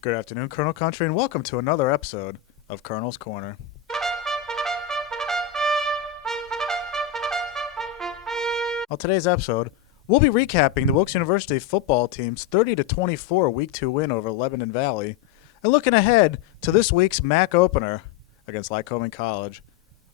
Good afternoon, Colonel Country, and welcome to another episode of Colonel's Corner. On today's episode, we'll be recapping the Wilkes University football team's 30-24 Week 2 win over Lebanon Valley and looking ahead to this week's MAC opener against Lycoming College.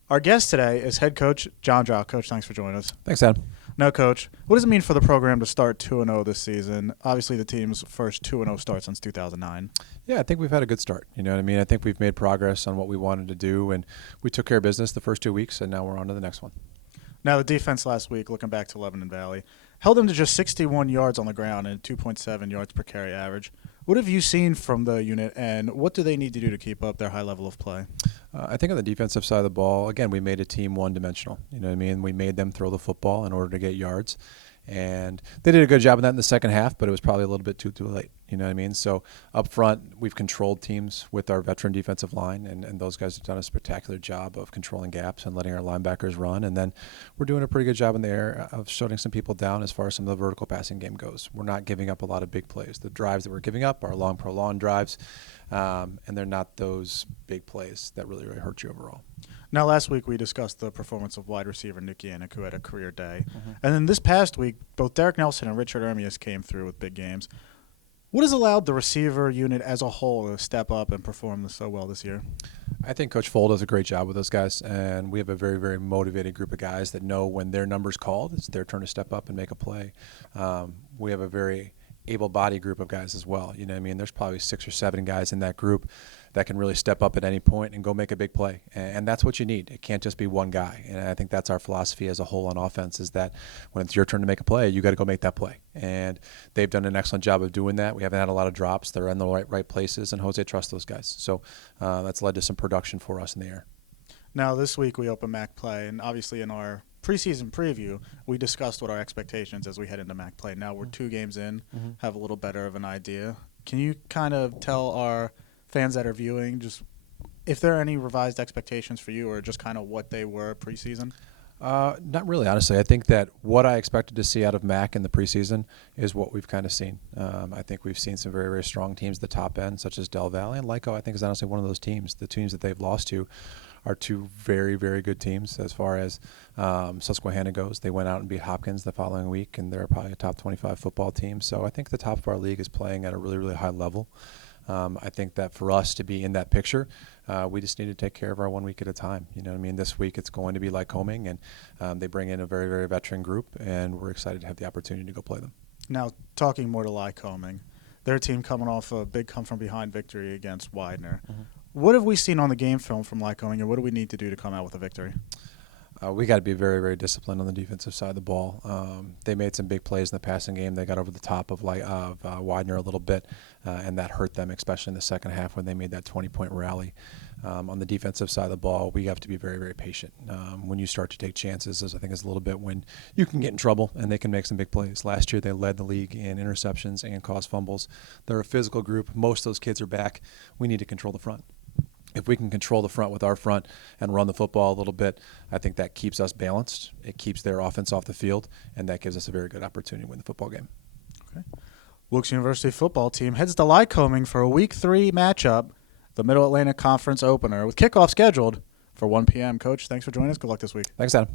Our guest today is head coach Jon Drach. Coach, thanks for joining us. Thanks, Adam. Now, Coach, what does it mean for the program to start 2-0 this season? Obviously, the team's first 2-0 start since 2009. Yeah, I think we've had a good start. You know what I mean? I think we've made progress on what we wanted to do, and we took care of business the first 2 weeks, and now we're on to the next one. Now, the defense last week, looking back to Lebanon Valley, held them to just 61 yards on the ground and 2.7 yards per carry average. What have you seen from the unit, and what do they need to do to keep up their high level of play? I think on the defensive side of the ball, again, we made a team one-dimensional. You know what I mean? We made them throw the football in order to get yards. And they did a good job of that in the second half, but it was probably a little bit too late. You know what I mean? So up front, we've controlled teams with our veteran defensive line, and those guys have done a spectacular job of controlling gaps and letting our linebackers run. And then we're doing a pretty good job in the air of shutting some people down as far as some of the vertical passing game goes. We're not giving up a lot of big plays. The drives that we're giving up are long, prolonged drives, and they're not those big plays that really hurt you overall. Now, last week we discussed the performance of wide receiver Nick Yannick, who had a career day. And then this past week, both Derek Nelson and Richard Ermias came through with big games. What has allowed the receiver unit as a whole to step up and perform so well this year? I think Coach Fold does a great job with those guys, and we have a very, very motivated group of guys that know when their number's called, it's their turn to step up and make a play. We have a very able-bodied group of guys as well. You know what I mean? There's probably 6 or 7 guys in that group that can really step up at any point and go make a big play. And that's what you need. It can't just be one guy. And I think that's our philosophy as a whole on offense, is that when it's your turn to make a play, you got to go make that play. And they've done an excellent job of doing that. We haven't had a lot of drops. They're in the right places, and Jose trusts those guys. So that's led to some production for us in the air. Now, this week we open MAC play, and obviously in our preseason preview, we discussed what our expectations as we head into MAC play. Now we're 2 games in, have a little better of an idea. Can you kind of tell our fans that are viewing just if there are any revised expectations for you, or just kind of what they were preseason? Not really, honestly. I think that what I expected to see out of MAC in the preseason is what we've kind of seen. I think we've seen some very, very strong teams at the top end, such as Del Valley, and Lyco, I think, is honestly one of those teams. The teams that they've lost to are 2 very, very good teams as far as Susquehanna goes. They went out and beat Hopkins the following week, and they're probably a top 25 football team. So I think the top of our league is playing at a really, really high level. I think that for us to be in that picture, we just need to take care of our 1 week at a time. You know what I mean? This week it's going to be Lycoming, and they bring in a very, very veteran group, and we're excited to have the opportunity to go play them. Now, talking more to Lycoming, their team coming off a big come-from-behind victory against Widener. What have we seen on the game film from Lycoming, and what do we need to do to come out with a victory? We got to be very, very disciplined on the defensive side of the ball. They made some big plays in the passing game. They got over the top of Widener a little bit, and that hurt them, especially in the second half when they made that 20-point rally. On the defensive side of the ball, we have to be very, very patient. When you start to take chances, I think it's a little bit when you can get in trouble and they can make some big plays. Last year, they led the league in interceptions and caused fumbles. They're a physical group. Most of those kids are back. We need to control the front. If we can control the front with our front and run the football a little bit, I think that keeps us balanced. It keeps their offense off the field, and that gives us a very good opportunity to win the football game. Okay. Wilkes University football team heads to Lycoming for a Week 3 matchup, the Middle Atlantic Conference opener, with kickoff scheduled for 1 p.m. Coach, thanks for joining us. Good luck this week. Thanks, Adam.